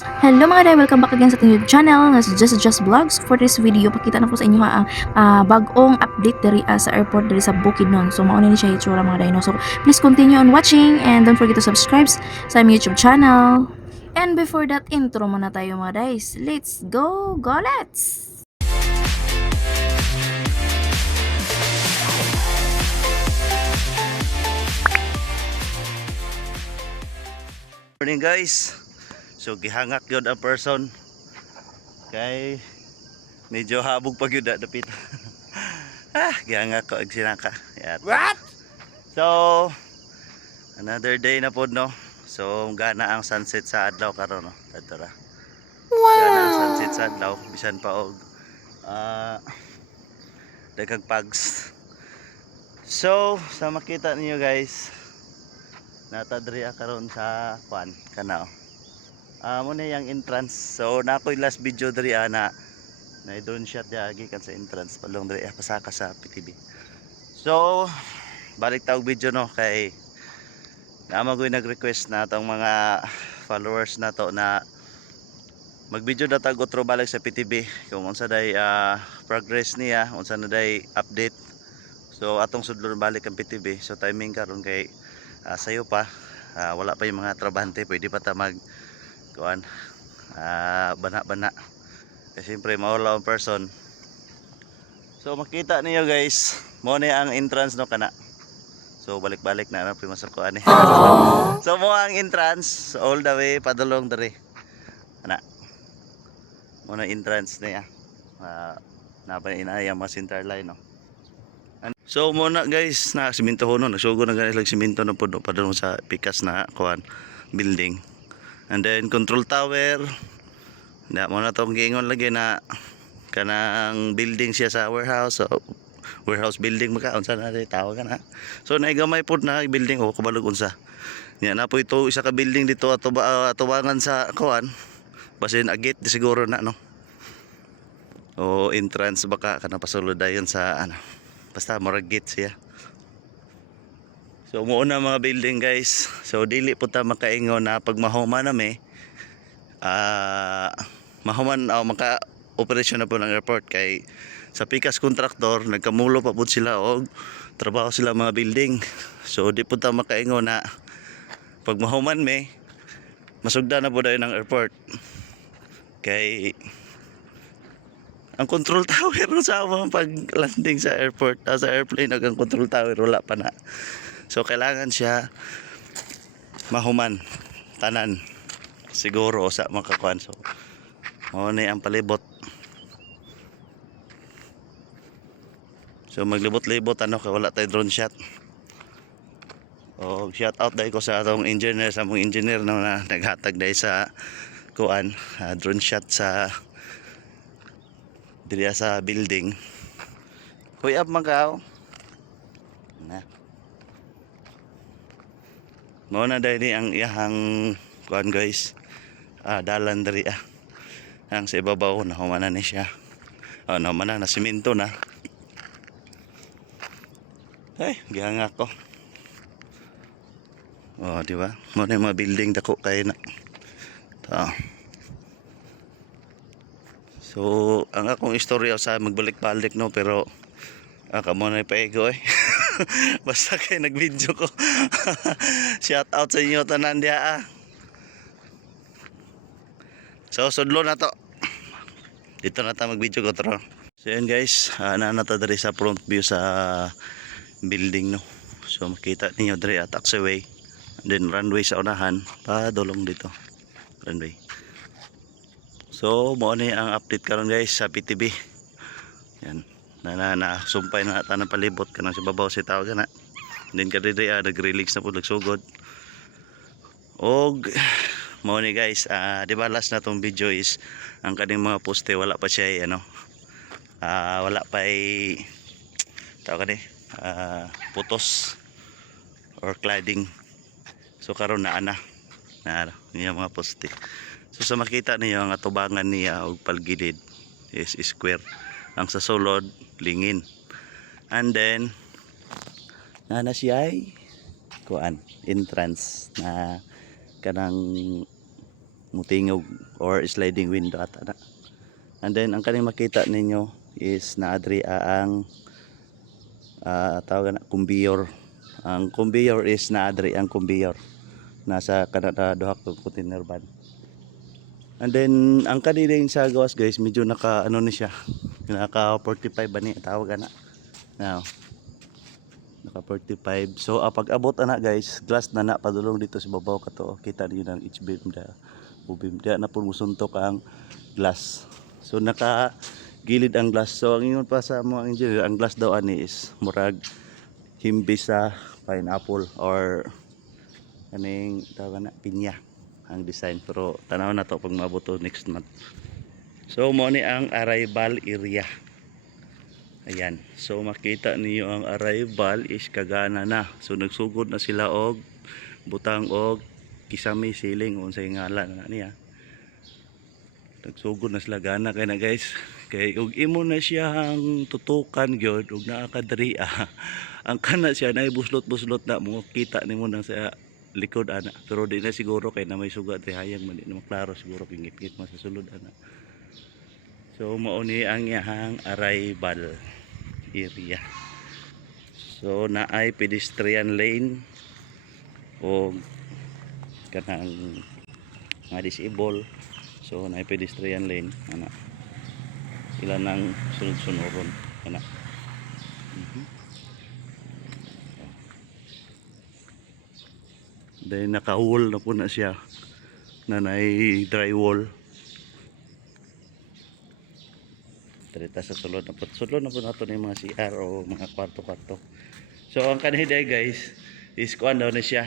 Hello mga day, welcome back again sa ating YouTube channel na si Just Vlogs. For this video, pakita na ko sa inyo ang bagong update dari sa airport dari sa Bukidnon. So mauna ni siya itsura mga day, no? So please continue on watching and don't forget to subscribe sa aming YouTube channel. And before that, intro muna tayo mga guys. Let's go! Go let's! Morning guys. So gihangak yun ang person kay medyo habog pag yun dapit. Gihangak ko ag sinaka. What? So another day na pod no. So gana ang sunset sa adlaw karon no. Tadtora. Wow. Gana ang sunset sa adlaw bisan pa og daghang pags. So sa makita niyo guys, natadri karon sa kwan kanao. Muna yung entrance. So na ako'y last video diri na drone shot yagi kan sa entrance palong diri pasaka sa PTB. So balik tawag video no kay naman ko nag-request na atong mga followers na to na mag-video na tag otro balik sa PTB kung unsa day progress niya, unsa na day update. So atong sudlon balik ang PTB. So timing karon kay sayo pa wala pa yung mga trabahante, pwede pa ta mag kuan bana-bana kasi siyempre mawala ang person. So makita niyo guys, mo ni ang entrance no kana. So balik-balik na masok ko ani. So mo ang entrance all the way padulong diri ana mo na entrance niya na pa inaya mga center line no. So muna guys, na simento hono, nagsugo na ganit lang simento na puno padulong sa pikas na kuan building. And then control tower. Na mo na tong giingon lagi na kanang building siya sa warehouse. So warehouse building maka unsa na ri tawag kana. So naigamay pud na building o kabalog unsa. Nya na po ito isa ka building dito atubangan sa kuan. Basin agit di siguro na no. O entrance baka kana pasulod dayon sa ano. Basta murag gate siya. So muuna mga building guys. So dili po ta makaingon na pag mahuman na may mahuman maka operasyon na po ng airport kay sa pikas kontraktor nagkamulo pa po sila og trabaho sila mga building. So di po ta makaingon na pag mahuman may masugda na po dayon ng airport kay ang control tower sa pag landing sa airport sa airplane ang control tower wala pa na. So kailangan siya mahuman tanan siguro sa makakuan. So ni ang palibot. So maglibot-libot ano kay wala tay drone shot. O shout out dai ko sa atong engineer sa mong engineer na naghatag dai sa kuan drone shot sa diri sa building. Hoy up magaw. Na mao na dahil ang iyahang kuan guys dalan diri ang sa ibabaw na humana ni siya naman na simento na ay gihangak ko di ba mo na mga building dako kay na ta. So ang akong istorya sa magbalik-balik no pero kamo na paigo basta kay nag-video ko. Shout out sa inyo tanan dia So sudlo na to. Dito na ta mag-video ko tro. So yun guys, na diri sa front view sa building no. So makita ninyo diri taxiway. And then runway sa unahan pa dolong dito. Runway. So mo ni ang update karon guys sa PTB. Yan. Na sumpay na tanang palibot kanang sa babaw si tawag na. Then kadiri nag-release na po nagsugod. Og mo ni guys, di ba last na tong video is ang kaning mga poste wala pa siya wala pa tawag ni putos or cladding. So karon na niya mga poste. So sa makita niyo ang atubangan niya og palgilid is square. Ang sa sulod lingin. And then na siya ay kuan entrance na kanang mutingog or sliding window ata na. And then ang kaning makita ninyo is naadri ang tawag na conveyor. Ang conveyor is naadri ang conveyor nasa kanada duha ka container van. And then ang kanilang sa gawas guys, medyo naka ano ni siya, naka 45 ba ni tawag ana. Now, naka 45. So pag abot ana guys, glass na na padulong dito sa babaw kato. Kita niyo ng H-beam da. Ubim da na pud musuntok ang glass. So naka gilid ang glass. So ang ingon pa sa mga engineer, ang glass daw ani is murag himbi sa pineapple or kaning tawag na pinya ang design, pero tanaw na to pag maabot to next month. So mo ni ang arrival area. Ayan, so makita niyo ang arrival is kagana na. So nagsugod na sila og butang og kisame siling unsay ngalan na niya. Nagsugod na sila gana kay na guys. Kay ug imo na siya ang tutukan gyud ug naa kadri ang kana siya na buslot-buslot na mo kita nimo nang sa likod ana, pero di na siguro kay na may sugat di hayang man di na maklaro siguro pingit-ngit mo sa sulod ana. So mao ni ang iyang arrival area. So naay pedestrian lane o kanang mga disable. So naay pedestrian lane ana, ilan ang sunod-sunuron ana. Dahil naka-wall na po na siya na may drywall. Tarita sa sulod na po. Sulod na po nato na yung mga CR o mga kwarto-kwarto. So ang kanina guys is kuan daw na siya,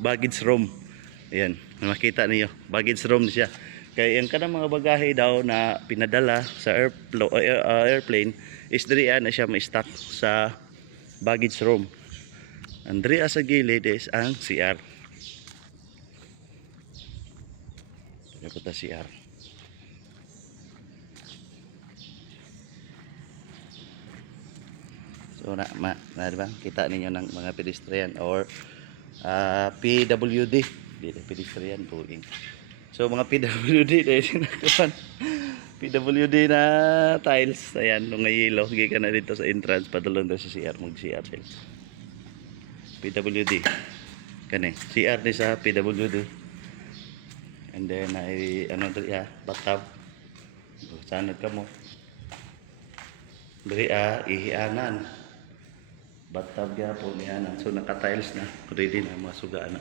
baggage room. Ayan, makita niyo, baggage room na siya. Kaya yung kanang mga bagahe daw na pinadala sa airplane is dirian na siya ma-stock sa baggage room. Andri sa gilid is ang CR. Ito po CR. So diba? Kita ninyo ng mga pedestrian or PWD. Pedestrian doing. So mga PWD dahil PWD na tiles. Ayan, nung yellow. Sige ka na dito sa entrance. Padulong daw sa CR. Mag-CR sila. PWD kani CR ni sa PWD. And then ay ano diri bathtub sanad ka mo diri ihianan bathtub gyapon niyanan. So naka tiles na ready na masugaan na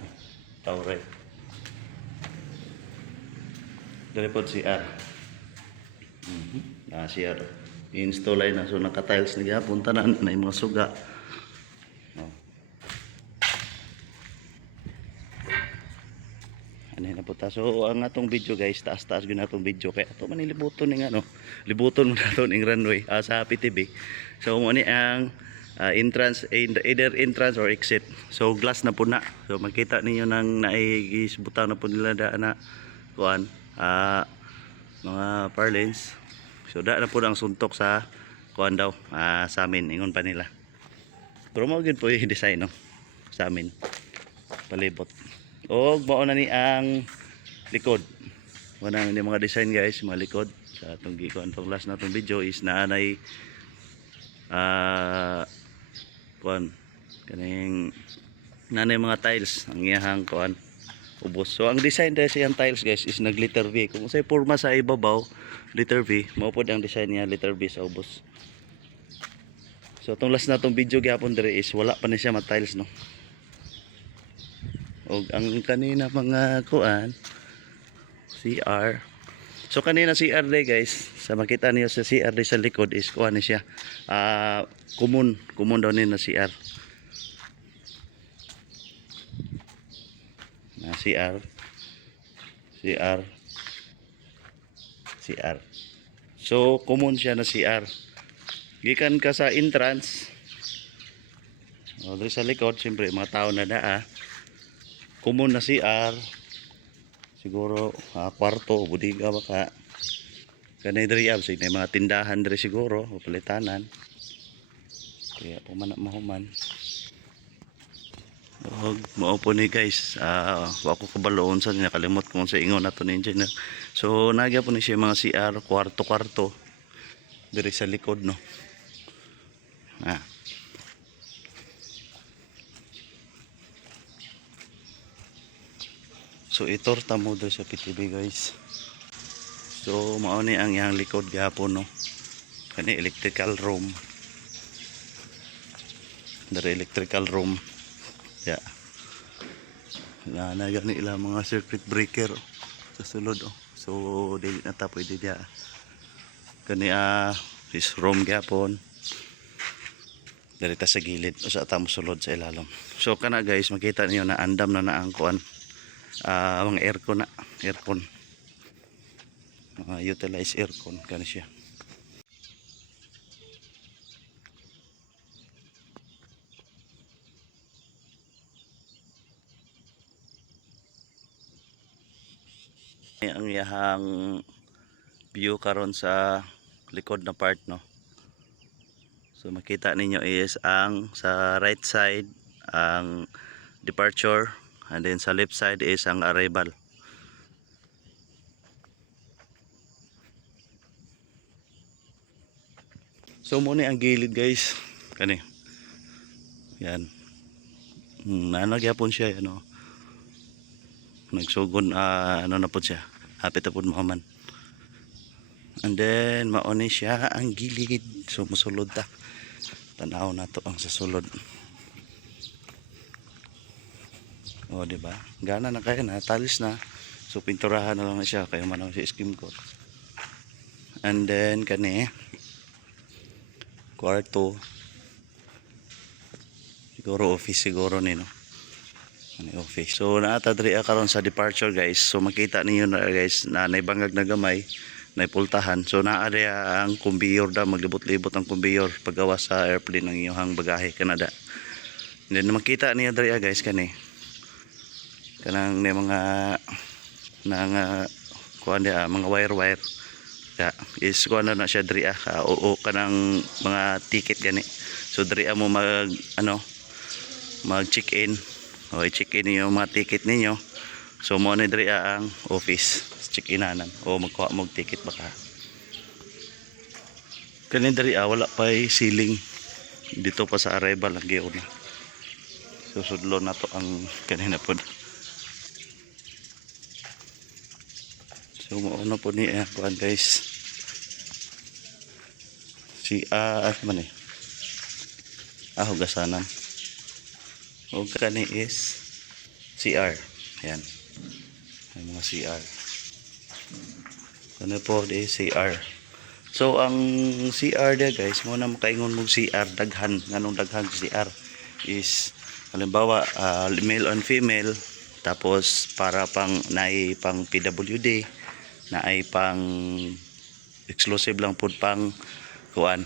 tawre diri pod CR. CR install ay na, so naka tiles na gyapon tanan na mga suga. Ano na po ta. So ang atong video guys, taas-taas gyud natong video kay ato man libuton ning ano, libuton mo naton ning runway sa PTB. So mo ni ang entrance, either entrance or exit. So glass na po na. So makita ninyo nang naigisbutang na po nila da na kuan mga parlance. So da na po ang suntok sa kuan daw sa amin ingon pa nila. Pero mo gyud po yung design no sa amin palibot. O mao na ni ang likod. Wala ni mga design guys, mga likod sa atong gikuan tong last na atong video is naanay kuan kaning nanay mga tiles ang iyang kuan ubos. So ang design dahil sa tiles guys is nag letter V. Kung say porma sa ibabaw letter V, mao pod ang design niya letter V sa ubos. So tong last na atong video gyapon dire is wala pa ni siya mga tiles no. O ang kanina mga kuan CR. So kanina CR day guys, sa makita niyo sa CR day sa likod is kuan ni siya. Common daw ni na CR. Na CR. So common siya na CR. Gikan ka sa entrance. O diri sa likod siyempre mga tao na daa. Common na CR siguro kwarto budiga baka kanay diri absay na mga tindahan diri siguro o palitanan kaya pumanak mahuman Mao po ni guys, wa ko kabaloon sa nakalimot ko sa ingon nato ni engineer. So nagya po ni siya mga CR kwarto-kwarto diri sa likod no. Ah. So itorta mo diri sa PTB guys. So mao ni ang iyang likod gihapon no. Kani electrical room. Dari electrical room. Ya. Na gani ila mga circuit breaker sa sulod oh. So dili na ta pwede dia. Kani is room gyapon. Dari ta sa gilid o sa atamo sulod sa ilalom. So kana guys makita niyo na andam na ang kuan. Mga aircon na, aircon. Utilize aircon kani siya. Ang yahang view karon sa likod na part no. So makita ninyo is ang sa right side ang departure and then sa left side is ang arrival. So muna ang gilid guys. Kani. Yan. Nagyapon siya ano. Nagsugon ano na po siya. Hapit na po mahuman. And then mauni siya ang gilid. So musulod ta. Tanaw na to ang sasulod. O di ba? Gana na kaya na talis na. So pinturahan na lang na siya kaya man si skim coat. And then kani kwarto. Siguro office siguro ni no. Ano office. So naata diri karon sa departure guys. So makita ninyo na guys na naibangag na gamay. Naipultahan. So naa ang kumbiyor da maglibot-libot ang kumbiyor paggawa sa airplane ng iyong bagahe Canada. And then makita niyo diri guys kani. Kanang may mga kuan dia mga wire ya is kuan na siya diri oo kanang mga ticket gani. So diri mo mag mag check in o i-check in niyo mga ticket ninyo. So mo ni diri ang office check inanan o magkuha mo ticket baka kani diri wala pa ceiling dito pa sa arrival ang giuna. So sudlo na to ang kanina pod. So mauna po ni kuan guys. Si man eh. Hugasanan. O kani is CR. Ayan. May mga CR. Ano po di CR. So ang CR dia guys, mo na makaingon mo CR daghan, nganong daghan CR is halimbawa male and female tapos para pang naay pang PWD na ay pang exclusive lang pud pang kuan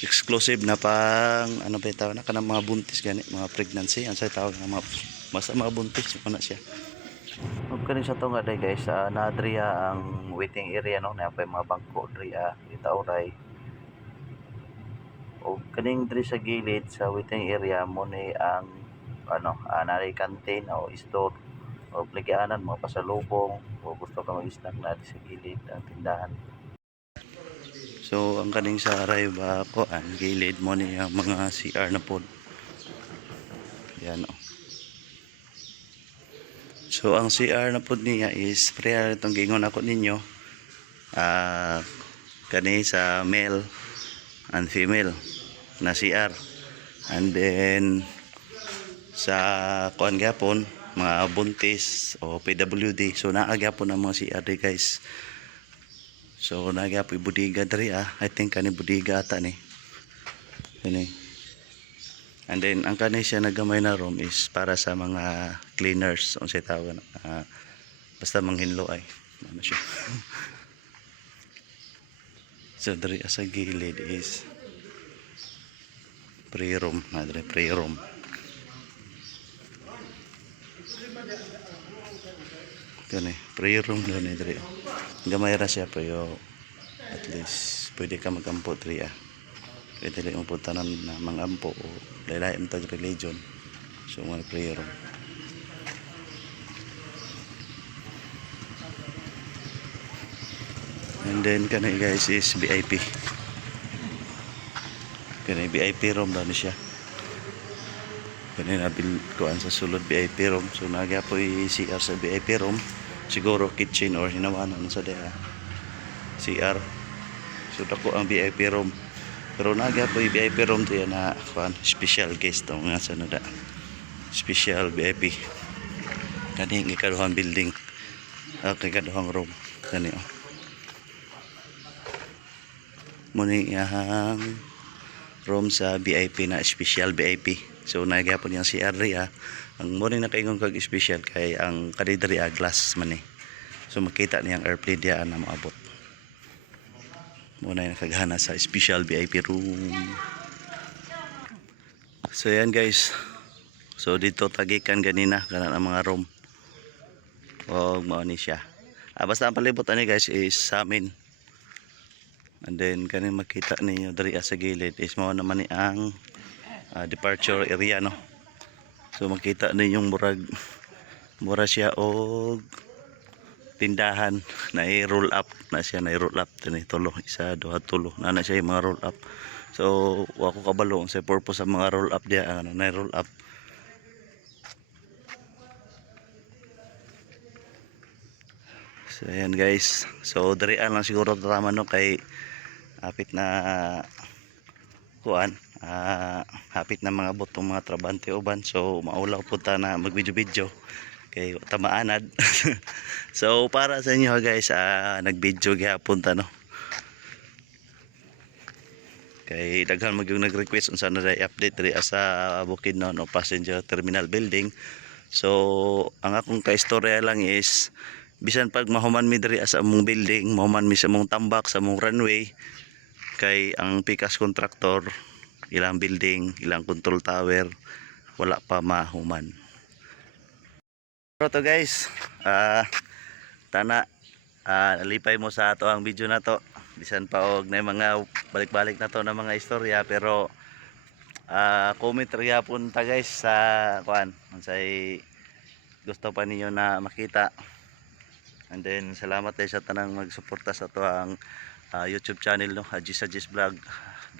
exclusive na pang ano ba tawag na kanang mga buntis gani mga pregnancy ang sa tawag na basta mga buntis mo na siya. Ug kani sa to nga day guys na driya ang waiting area no na pa mga bangko driya itauray. O kaning diri sa gilid sa waiting area mo ni ang naay canteen o store o pligaanan mo pasalubong o gusto ka mag-snack na sa gilid ang tindahan. So ang kaning sa arriba ko ang gilid mo ni ang mga CR na pod. Yan o. So ang CR na pod niya is prayer itong gingon ako ninyo kani sa male and female na CR. And then sa kuan gyapon mga buntis o PWD. So naagapon ang mga CR guys. So naagapon budiga diri I think kani budiga ata ni. Kani. And then ang kani siya nagamay na room is para sa mga cleaners unsay tawag basta manghinlo ay ano siya. So diri sa gilid is pre-room, pre-room. Kani pre-room gani diri. Gamay ra siya pero at least pwede ka magampo diri. Pwede lang mo putanan na mangampo o laylay tag religion. So mga prayer room. And then kanay guys is VIP. Kanay VIP room daw ni siya. Kanay nabil kuan sa sulod VIP room. So nagapoy CR sa VIP room. Siguro kitchen or hinawanan sa diha. CR. So dako ang VIP room. Pero nagapoy VIP room to yan na kuan special guest to nga sa nada. Special VIP. Kani ikaduhang building. Okay, ikaduhang room. Kani oh. Muni yang room sa VIP na special VIP. So nagyapon yang CR ria. Ang muni na kaingon kag special kay ang kadidri glass man eh. So makita niyang airplane diya na maabot. Muna yung nakaghana sa special VIP room. So yan guys. So dito tagikan ganina kana ang mga room. Og mao ni siya. Basta ang palibot ani guys is sa amin. And then kanin makita ninyo diri sa gilid is mao naman ni ang departure area no. So makita ninyong mura siya og tindahan na i-roll up na siya na i-roll up tani tulo isa duha tulo na siya yung mga roll up. So wako kabalo sa purpose sa mga roll up dia ano na roll up. So ayan guys. So dirian lang siguro tama no kay hapit na kuan hapit na mga botong mga trabante uban. So maulaw punta na mag-video kay tamaanad. So para sa inyo guys nag-video gyapon ta no. Kay daghan mag yung nag-request unsa na i-update diri sa Bukidnon o passenger terminal building. So ang akong kaistorya lang is bisan pag mahuman mi diri sa among building, mahuman mi sa among tambak sa among runway kay ang pikas contractor ilang building, ilang control tower wala pa mahuman. Pero to guys, tana nalipay mo sa ato ang video na to. Bisan pa og na mga balik-balik na to na mga istorya pero comment gyapon ta guys sa kuan unsay gusto pa ninyo na makita. And then salamat tayo sa tanang magsuporta sa to ang YouTube channel no, Just Vlog.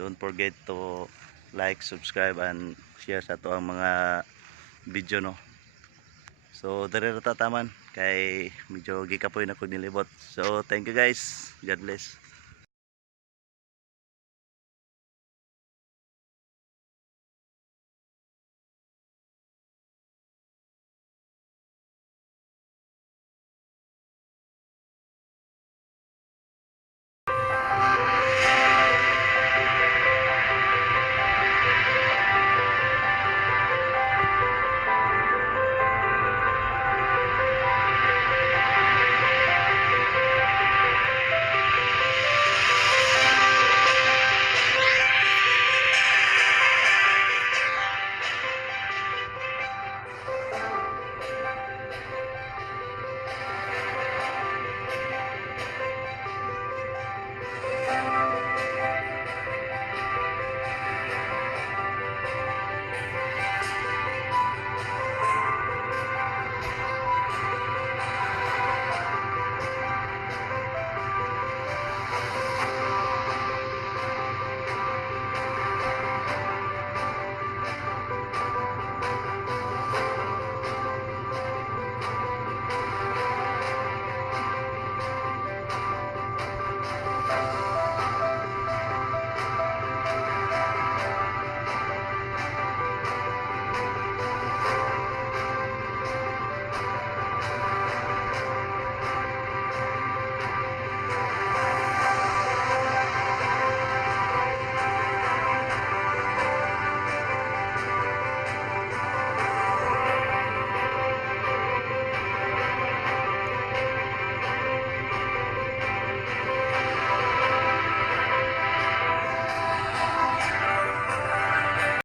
Don't forget to like, subscribe and share sa to ang mga video no. So dere ra ta taman kay medyo gikapoy na ko nilibot. So thank you guys. God bless.